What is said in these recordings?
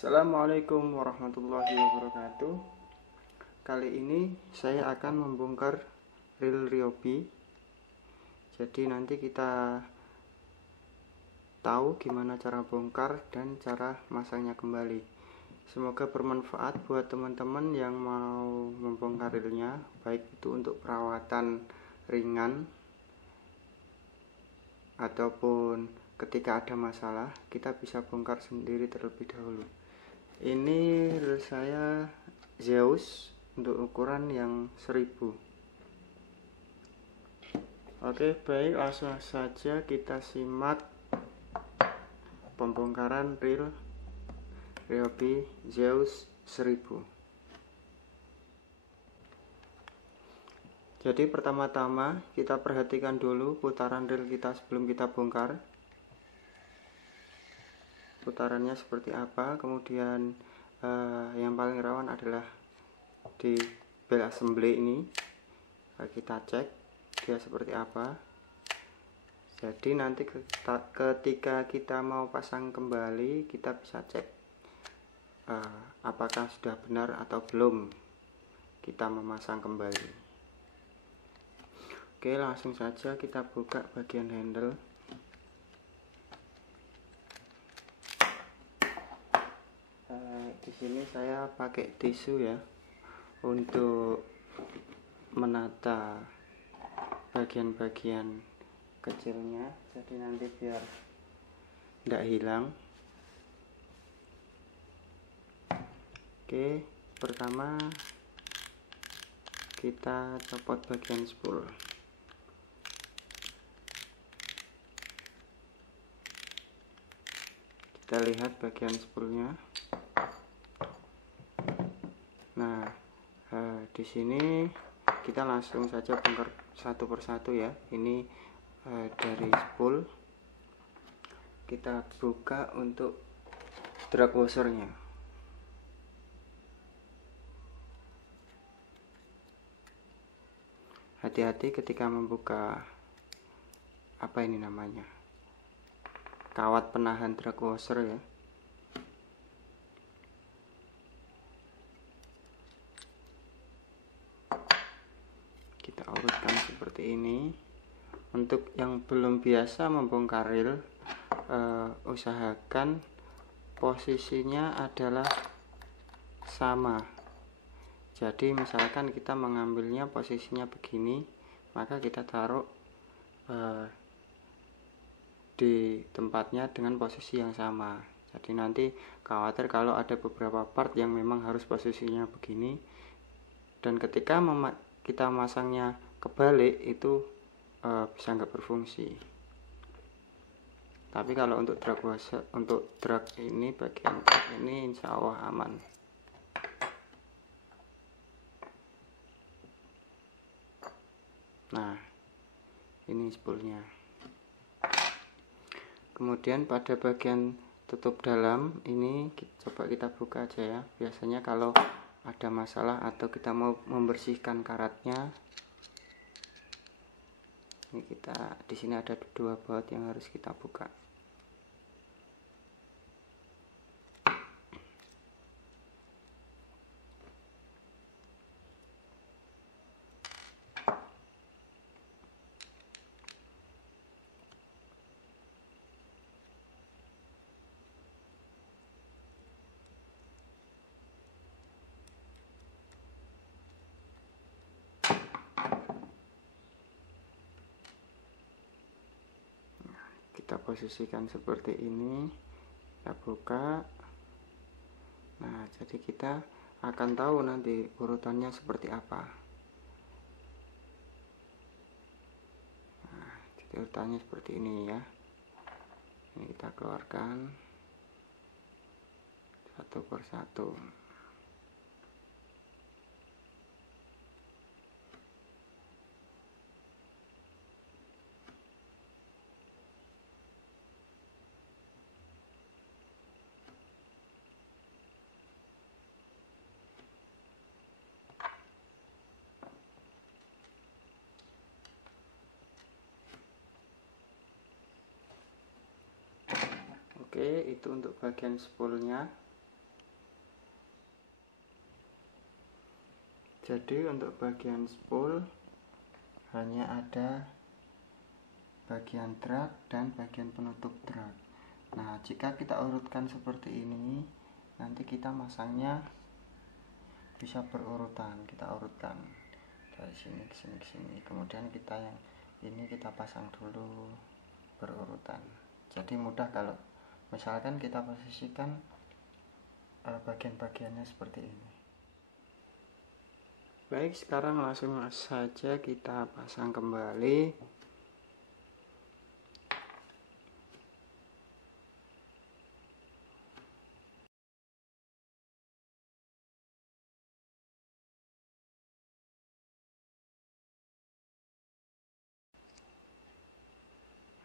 Assalamualaikum warahmatullahi wabarakatuh. Kali ini saya akan membongkar reel Ryobi. Jadi nanti kita tahu gimana cara bongkar dan cara masangnya kembali. Semoga bermanfaat buat teman-teman yang mau membongkar reelnya, baik itu untuk perawatan ringan ataupun ketika ada masalah kita bisa bongkar sendiri terlebih dahulu. Ini reel saya Zeus untuk ukuran yang 1000. Oke, baik, langsung saja kita simak pembongkaran reel Ryobi Zeus 1000. Jadi pertama-tama kita perhatikan dulu putaran reel kita sebelum kita bongkar. Putarannya seperti apa. Kemudian yang paling rawan adalah di bel assembly ini. Kita cek dia seperti apa. Jadi nanti ketika kita mau pasang kembali, kita bisa cek apakah sudah benar atau belum kita memasang kembali. Oke, langsung saja kita buka bagian handle. Di sini saya pakai tisu ya untuk menata bagian-bagian kecilnya, jadi nanti biar tidak hilang. Oke, pertama kita copot bagian spool. Kita lihat bagian spoolnya. Nah, di sini kita langsung saja bongkar satu persatu ya. Ini dari spool. Kita buka untuk drag washernya. Hati-hati ketika membuka apa ini namanya, kawat penahan drag washer ya. Kita urutkan seperti ini. Untuk yang belum biasa membongkar reel, usahakan posisinya adalah sama. Jadi misalkan kita mengambilnya posisinya begini, maka kita taruh di tempatnya dengan posisi yang sama. Jadi nanti khawatir kalau ada beberapa part yang memang harus posisinya begini, dan ketika kita masangnya kebalik itu bisa nggak berfungsi. Tapi kalau untuk drag washer, untuk drag ini, bagian ini insya Allah aman. Nah, ini spoolnya. Kemudian pada bagian tutup dalam ini coba kita buka aja ya. Biasanya kalau ada masalah atau kita mau membersihkan karatnya, ini kita di sini ada dua baut yang harus kita buka. Kita posisikan seperti ini, kita buka. Nah, jadi kita akan tahu nanti urutannya seperti apa. Nah, jadi urutannya seperti ini ya. Ini kita keluarkan satu persatu. Oke, itu untuk bagian spoolnya. Jadi untuk bagian spool hanya ada bagian drag dan bagian penutup drag. Nah, jika kita urutkan seperti ini, nanti kita masangnya bisa berurutan. Kita urutkan dari sini ke sini ke sini, kemudian kita yang ini kita pasang dulu berurutan. Jadi mudah kalau misalkan kita posisikan bagian-bagiannya seperti ini. Baik, sekarang langsung saja kita pasang kembali.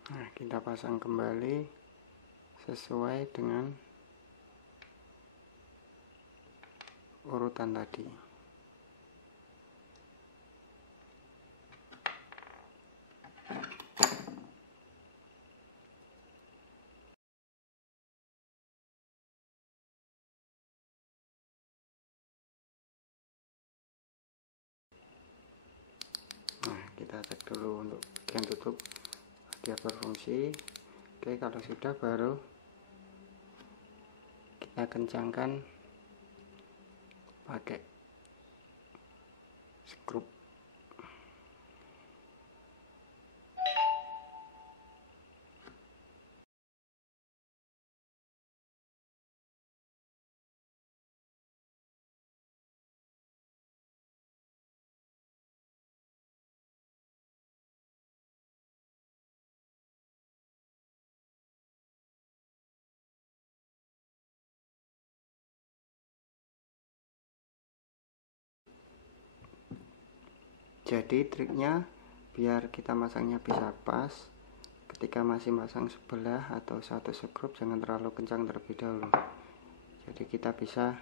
Nah, kita pasang kembali sesuai dengan urutan tadi. Nah, kita cek dulu untuk bagian tutup dia berfungsi. Oke, kalau sudah baru kita kencangkan pakai skrup. Jadi triknya biar kita masangnya bisa pas, ketika masih masang sebelah atau satu skrup jangan terlalu kencang terlebih dahulu. Jadi kita bisa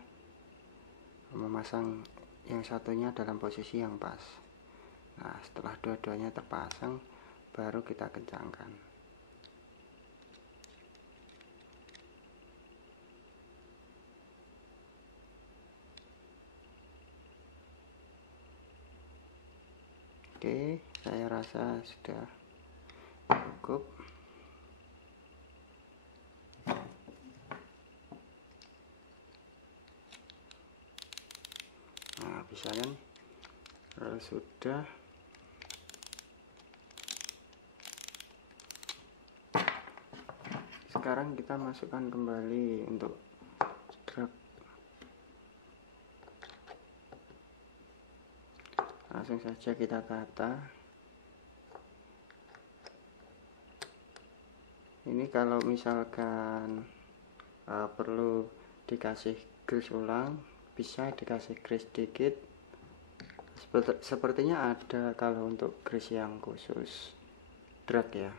memasang yang satunya dalam posisi yang pas. Nah, setelah dua-duanya terpasang baru kita kencangkan. Oke, saya rasa sudah cukup. Nah, bisa kan? Kalau sudah, sekarang kita masukkan kembali untuk drag. Langsung saja kita tata. Ini kalau misalkan perlu dikasih grease ulang, bisa dikasih grease dikit. Sepertinya ada kalau untuk grease yang khusus drag ya.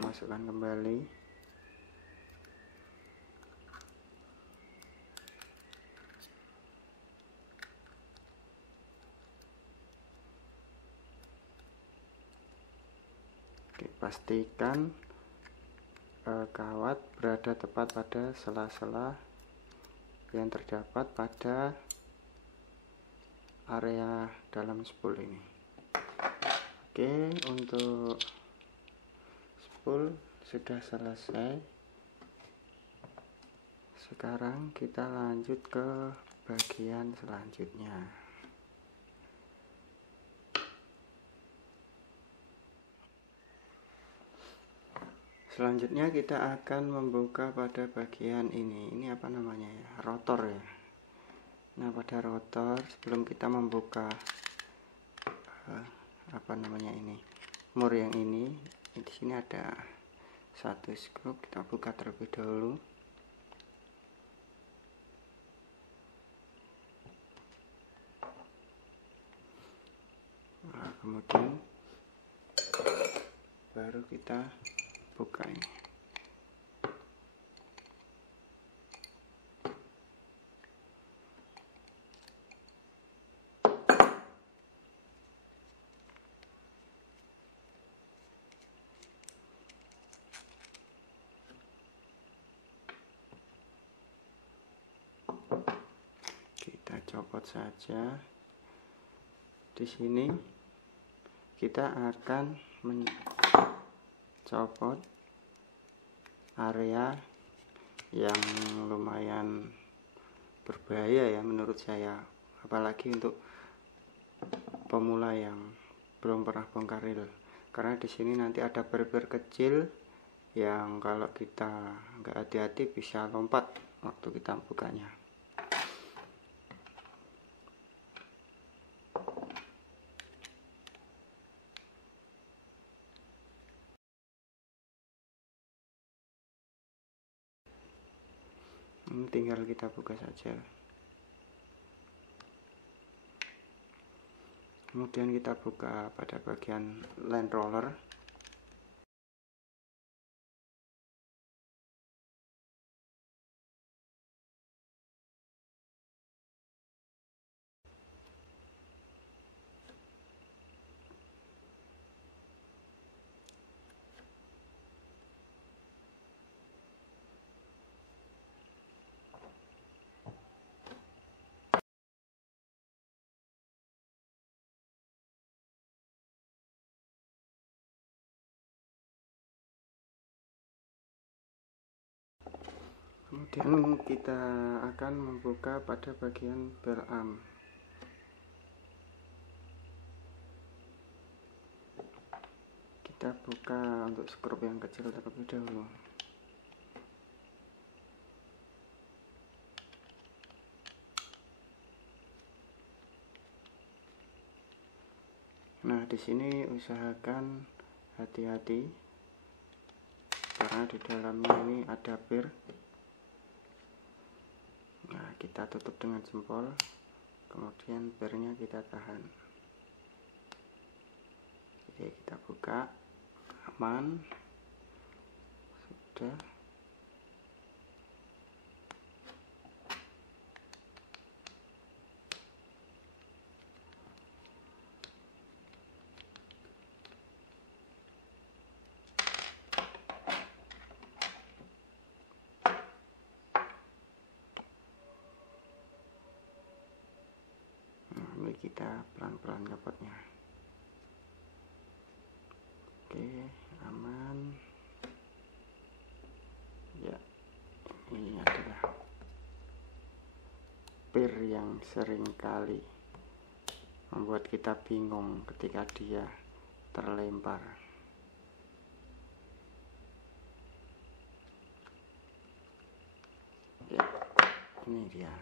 Masukkan kembali. Oke, pastikan kawat berada tepat pada sela-sela yang terdapat pada area dalam spool ini. Oke, untuk spool sudah selesai. Sekarang kita lanjut ke bagian selanjutnya. Selanjutnya kita akan membuka pada bagian ini. Ini apa namanya ya? Rotor ya. Nah, pada rotor sebelum kita membuka apa namanya ini? Mur yang ini di sini ada satu skrup, kita buka terlebih dahulu. Nah, kemudian baru kita buka ini. copot saja. Di sini kita akan mencopot area yang lumayan berbahaya ya menurut saya, apalagi untuk pemula yang belum pernah bongkar reel, karena di sini nanti ada bar-bar kecil yang kalau kita nggak hati-hati bisa lompat waktu kita bukanya. Ini tinggal kita buka saja. Kemudian kita buka pada bagian line roller. Kemudian kita akan membuka pada bagian bell arm. Kita buka untuk skrup yang kecil terlebih dahulu. Nah, di sini usahakan hati-hati karena di dalamnya ini ada bir. Nah, kita tutup dengan jempol, kemudian birnya kita tahan. Jadi kita buka, aman, sudah. Ini kita pelan-pelan nyopotnya. Oke, aman ya. Ini adalah bir yang sering kali membuat kita bingung ketika dia terlempar. Ya, ini dia.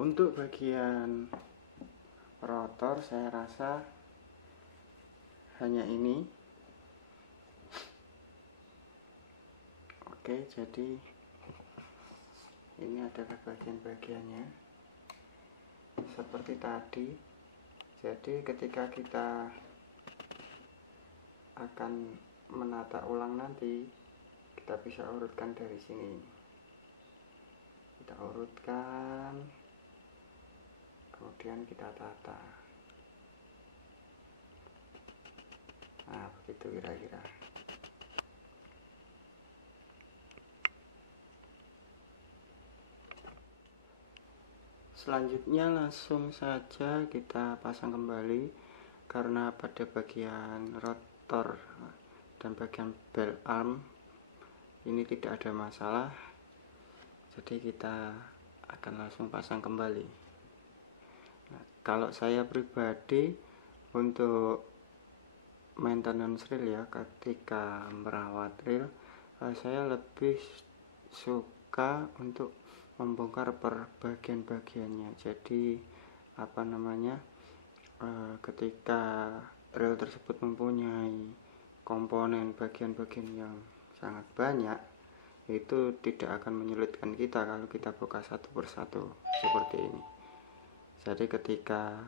Untuk bagian rotor saya rasa hanya ini. Oke, jadi ini adalah bagian-bagiannya seperti tadi. Jadi ketika kita akan menata ulang nanti, kita bisa urutkan dari sini. Kita urutkan, kemudian kita tata. Nah, begitu kira-kira. Selanjutnya langsung saja kita pasang kembali, karena pada bagian rotor dan bagian bell arm ini tidak ada masalah, jadi kita akan langsung pasang kembali. Nah, kalau saya pribadi untuk maintenance reel ya, ketika merawat reel, saya lebih suka untuk membongkar per bagian-bagiannya. Jadi ketika reel tersebut mempunyai komponen bagian-bagian yang sangat banyak, itu tidak akan menyulitkan kita kalau kita buka satu persatu seperti ini. Jadi ketika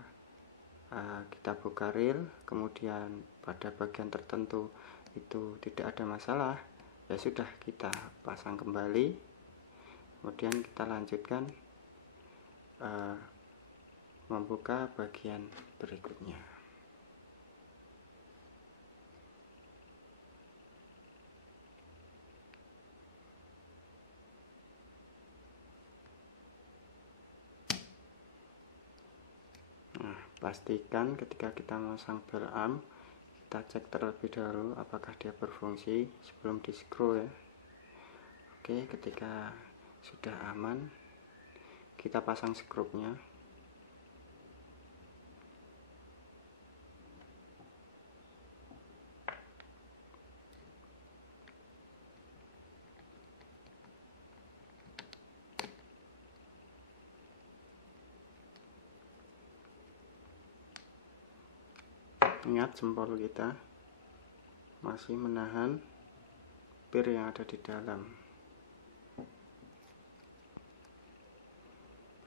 kita buka reel, kemudian pada bagian tertentu itu tidak ada masalah, Ya sudah, kita pasang kembali, kemudian kita lanjutkan membuka bagian berikutnya. Nah, pastikan ketika kita memasang bel arm, kita cek terlebih dahulu apakah dia berfungsi sebelum di screw ya. Oke, ketika sudah aman, kita pasang skrupnya. Ingat, jempol kita masih menahan pir yang ada di dalam.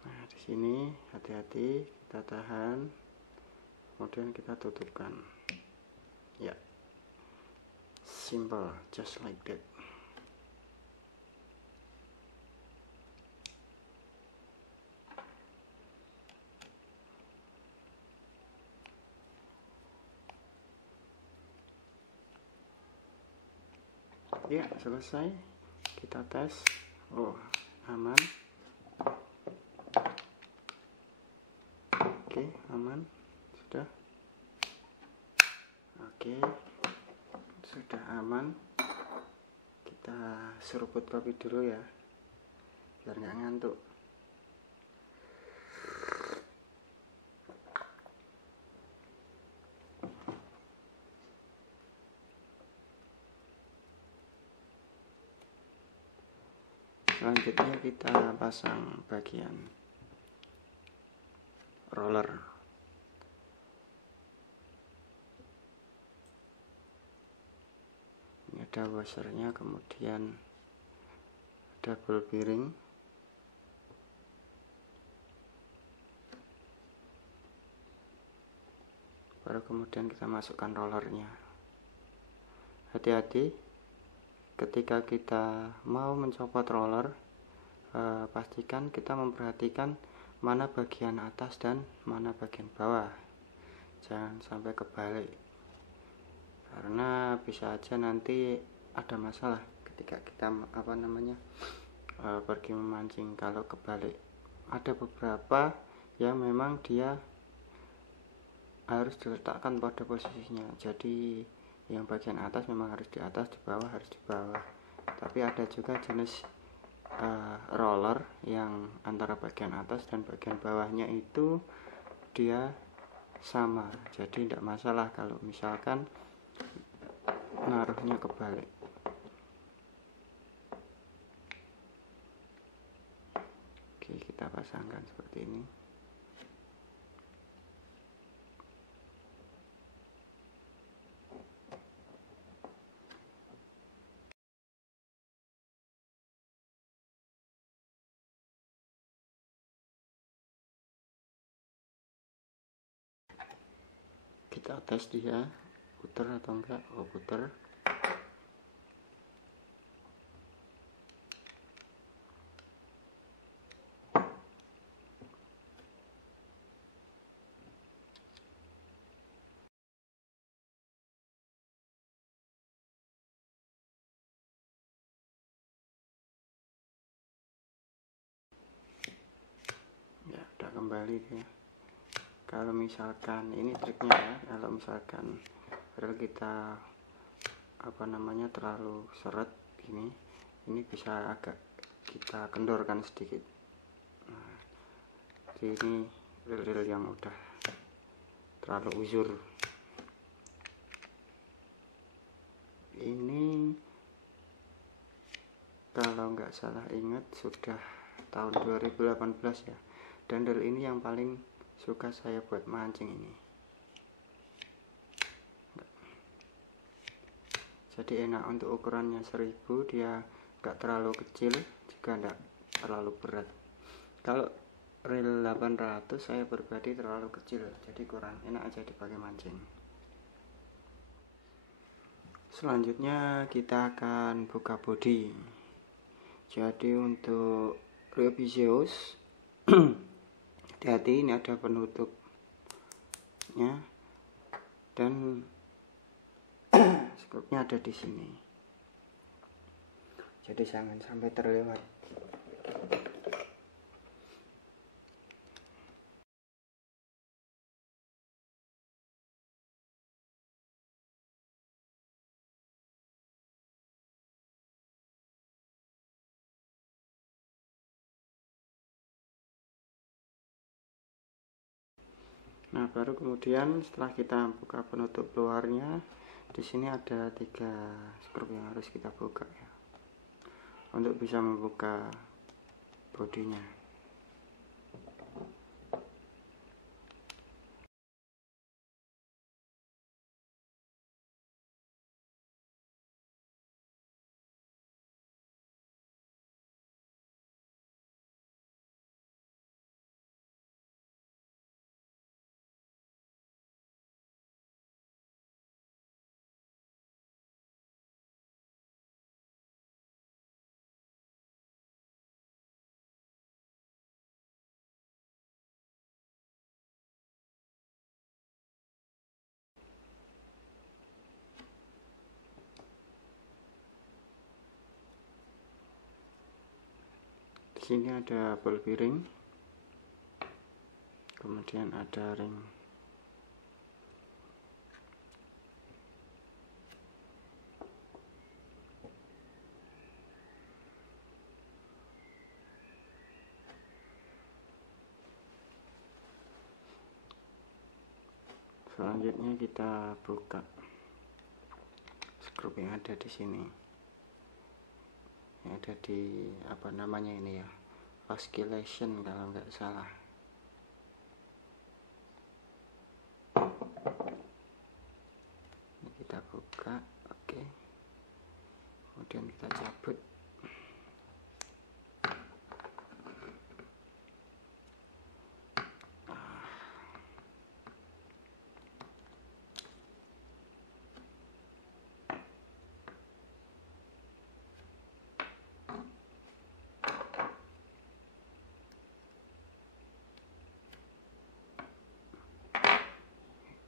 Nah, di sini hati-hati, kita tahan, kemudian kita tutupkan. Ya, simple, just like that. Ya, selesai. Kita tes. Oh, aman. Oke, aman. Sudah. Oke, sudah aman. Kita seruput kopi dulu ya, biar nggak ngantuk. Selanjutnya kita pasang bagian roller. Ini ada washernya, kemudian ada ball bearing, baru kemudian kita masukkan rollernya. Hati-hati ketika kita mau mencopot roller, pastikan kita memperhatikan mana bagian atas dan mana bagian bawah, jangan sampai kebalik, karena bisa aja nanti ada masalah ketika kita pergi memancing kalau kebalik. Ada beberapa yang memang dia harus diletakkan pada posisinya, jadi yang bagian atas memang harus di atas, di bawah harus di bawah. Tapi ada juga jenis roller yang antara bagian atas dan bagian bawahnya itu dia sama, jadi tidak masalah kalau misalkan naruhnya kebalik. Oke, kita pasangkan seperti ini. Kita tes dia puter atau enggak. Oh, puter. Ya, udah kembali dia. Kalau misalkan ini triknya ya, kalau misalkan rel kita terlalu seret gini, ini bisa agak kita kendorkan sedikit. Nah, jadi ini rel-rel yang udah terlalu uzur. Ini kalau nggak salah ingat sudah tahun 2018 ya, dan rel ini yang paling suka saya buat mancing ini. Jadi enak untuk ukurannya 1000, dia nggak terlalu kecil juga nggak terlalu berat. Kalau reel 800 saya pribadi terlalu kecil, jadi kurang enak aja dipakai mancing. Selanjutnya kita akan buka bodi. Jadi untuk Revisius hati-hati, ini ada penutupnya dan skrupnya ada di sini. Jadi jangan sampai terlewat. Nah, baru kemudian setelah kita buka penutup luarnya, di sini ada 3 skrup yang harus kita buka ya, untuk bisa membuka bodinya. Di sini ada ball bearing, kemudian ada ring. Selanjutnya kita buka skrup yang ada di sini, yang ada di apa namanya ini ya, oscillation kalau nggak salah. Ini kita buka, oke. Kemudian kita cabut.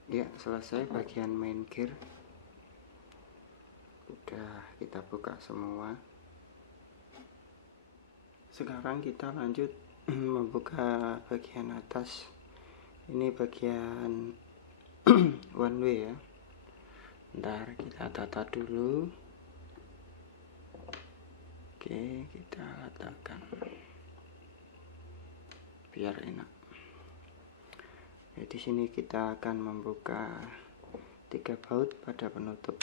Ya, selesai bagian main gear. Udah kita buka semua. Sekarang kita lanjut membuka bagian atas. Ini bagian one way ya. Ntar kita tata dulu. Oke, kita letakkan biar enak. Di sini kita akan membuka 3 baut pada penutup.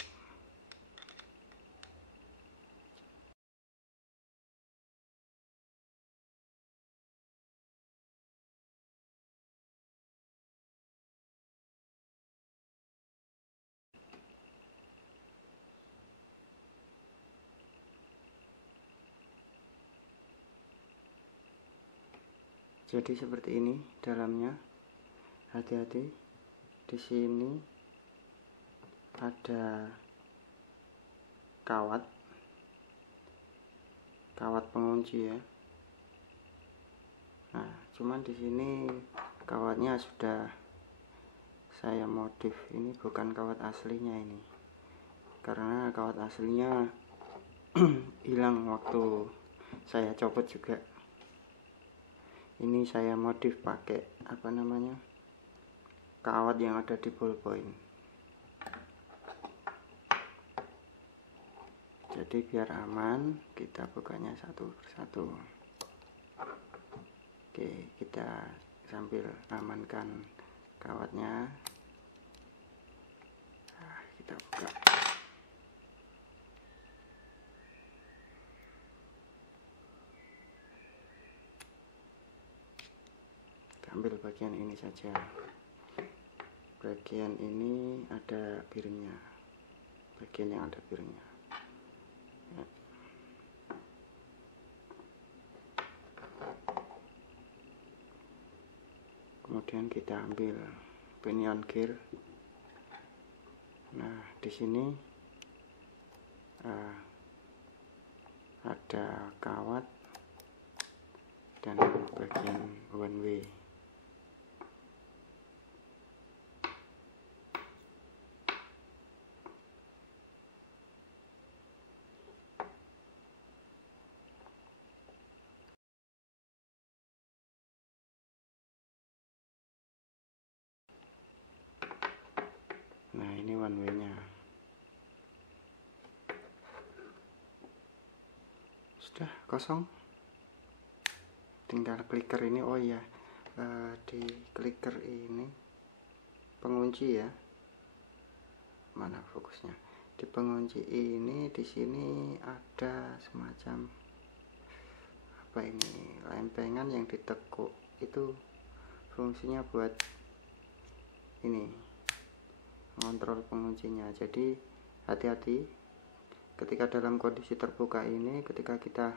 Jadi seperti ini dalamnya. Hati-hati, di sini ada kawat pengunci ya. Nah, cuman di sini kawatnya sudah saya modif. Ini bukan kawat aslinya ini, karena kawat aslinya hilang waktu saya copot juga. Ini saya modif pakai apa namanya, kawat yang ada di ballpoint. Jadi biar aman, kita bukanya satu persatu. Oke, kita sambil amankan kawatnya. Nah, kita buka. Ambil bagian ini saja. Bagian ini ada piringnya, bagian yang ada piringnya ya. Kemudian kita ambil pinion gear. Nah, di sini ada kawat dan bagian one way. Nah, ini one way nya sudah kosong, tinggal clicker ini. Oh iya, di clicker ini pengunci ya, mana fokusnya. Di pengunci ini, di sini ada semacam apa ini, lempengan yang ditekuk. Itu fungsinya buat ini, mengontrol penguncinya. Jadi hati-hati ketika dalam kondisi terbuka ini, ketika kita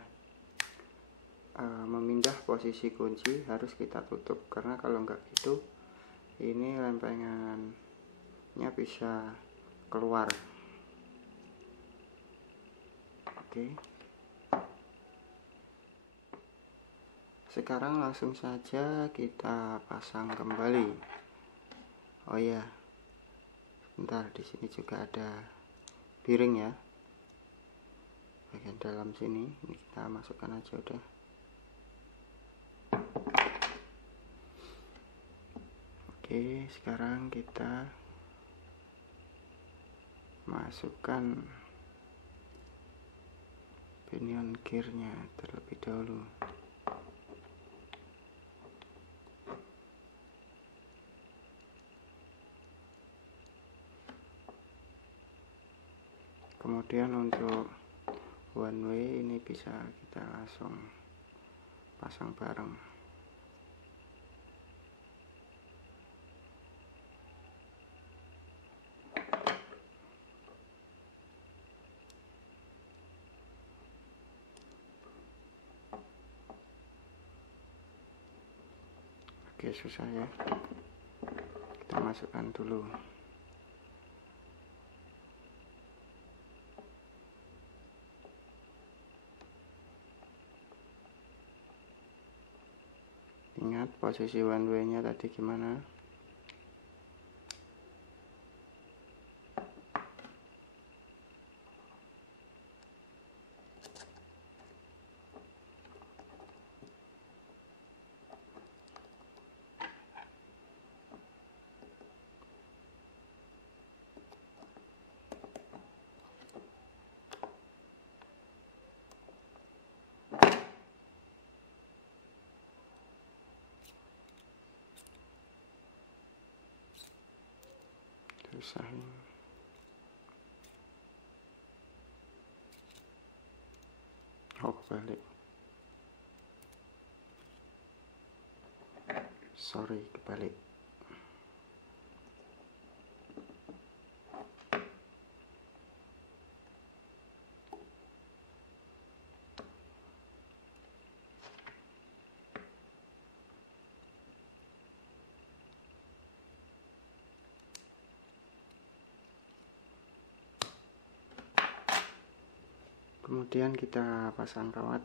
memindah posisi kunci harus kita tutup, karena kalau enggak gitu ini lempengannya bisa keluar. Oke, sekarang langsung saja kita pasang kembali. Oh ya, sebentar, di sini juga ada piring ya, bagian dalam sini. Ini kita masukkan aja udah. Oke, sekarang kita masukkan pinion gearnya terlebih dahulu. Kemudian untuk one way ini bisa kita langsung pasang bareng. Oke, susah ya, kita masukkan dulu. Ingat posisi one way nya tadi gimana. Susah ini. Oh, kebalik. Sorry, kebalik. Kemudian kita pasang kawat.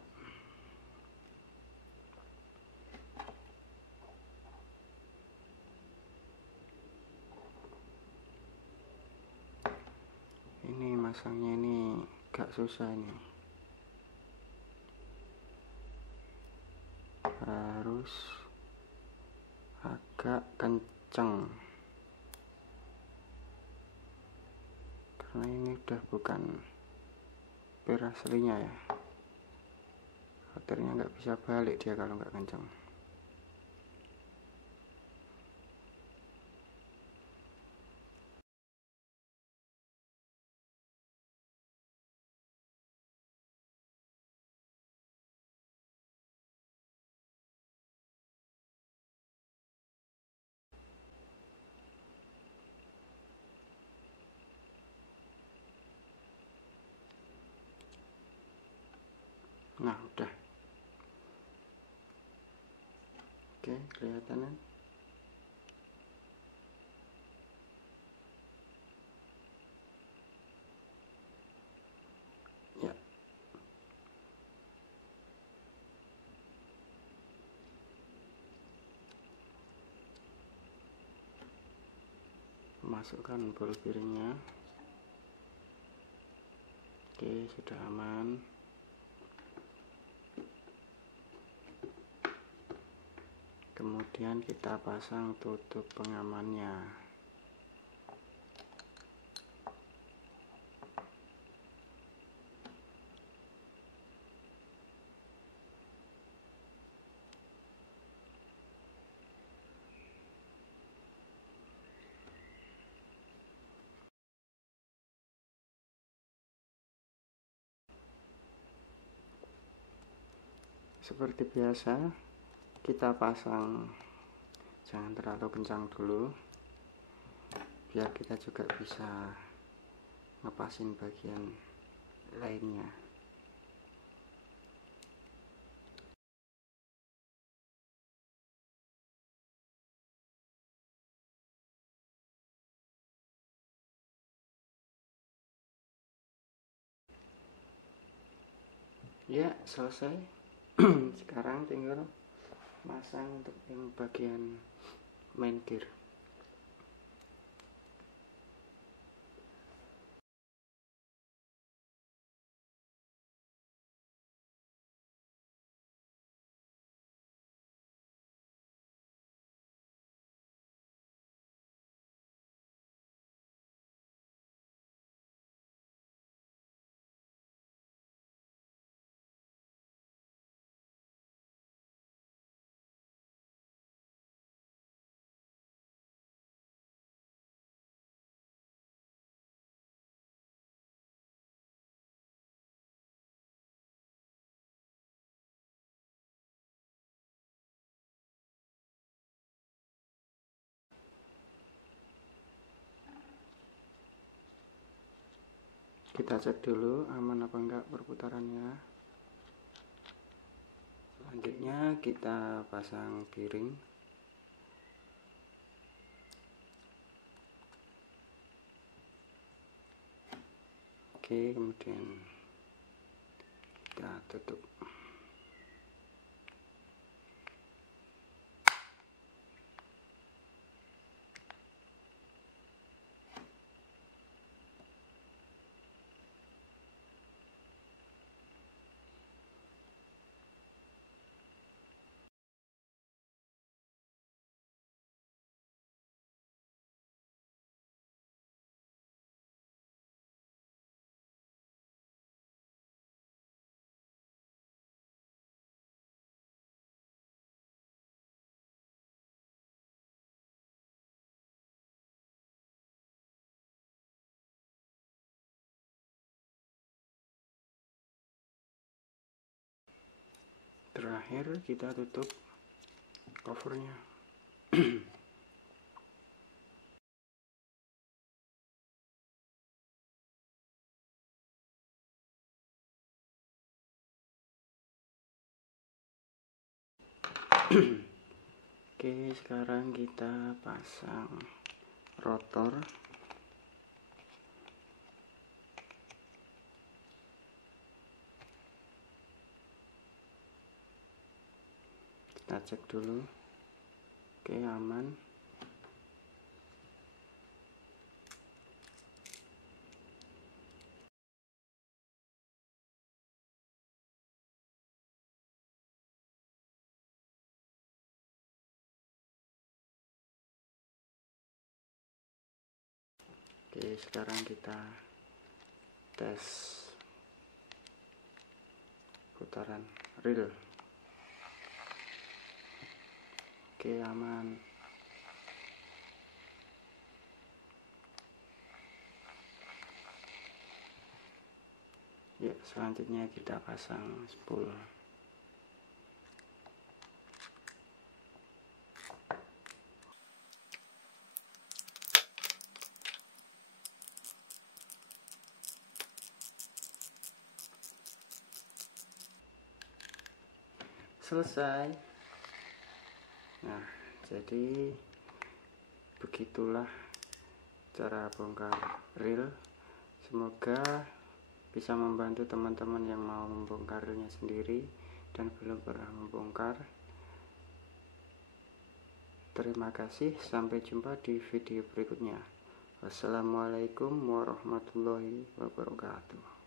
Ini masangnya ini gak susah, ini harus agak kenceng karena ini udah bukan per aslinya ya. Akhirnya nggak bisa balik dia kalau nggak kenceng. Nah, udah. Oke, kelihatan kan? masukkan bol piringnya. Oke, sudah aman. Kemudian kita pasang tutup pengamannya. Seperti biasa, kita pasang jangan terlalu kencang dulu, biar kita juga bisa ngepasin bagian lainnya. Ya, selesai. Sekarang tinggal masang untuk yang bagian main gear. Kita cek dulu aman apa enggak perputarannya. Selanjutnya kita pasang piring. Oke, kemudian kita tutup. Terakhir kita tutup covernya. Oke, sekarang kita pasang rotor. Kita cek dulu. Oke, aman. Oke, sekarang kita tes putaran reel. Oke, aman. Ya, selanjutnya kita pasang spool. Selesai. Nah, jadi begitulah cara bongkar reel. Semoga bisa membantu teman-teman yang mau membongkar reelnya sendiri dan belum pernah membongkar. Terima kasih, sampai jumpa di video berikutnya. Wassalamualaikum warahmatullahi wabarakatuh.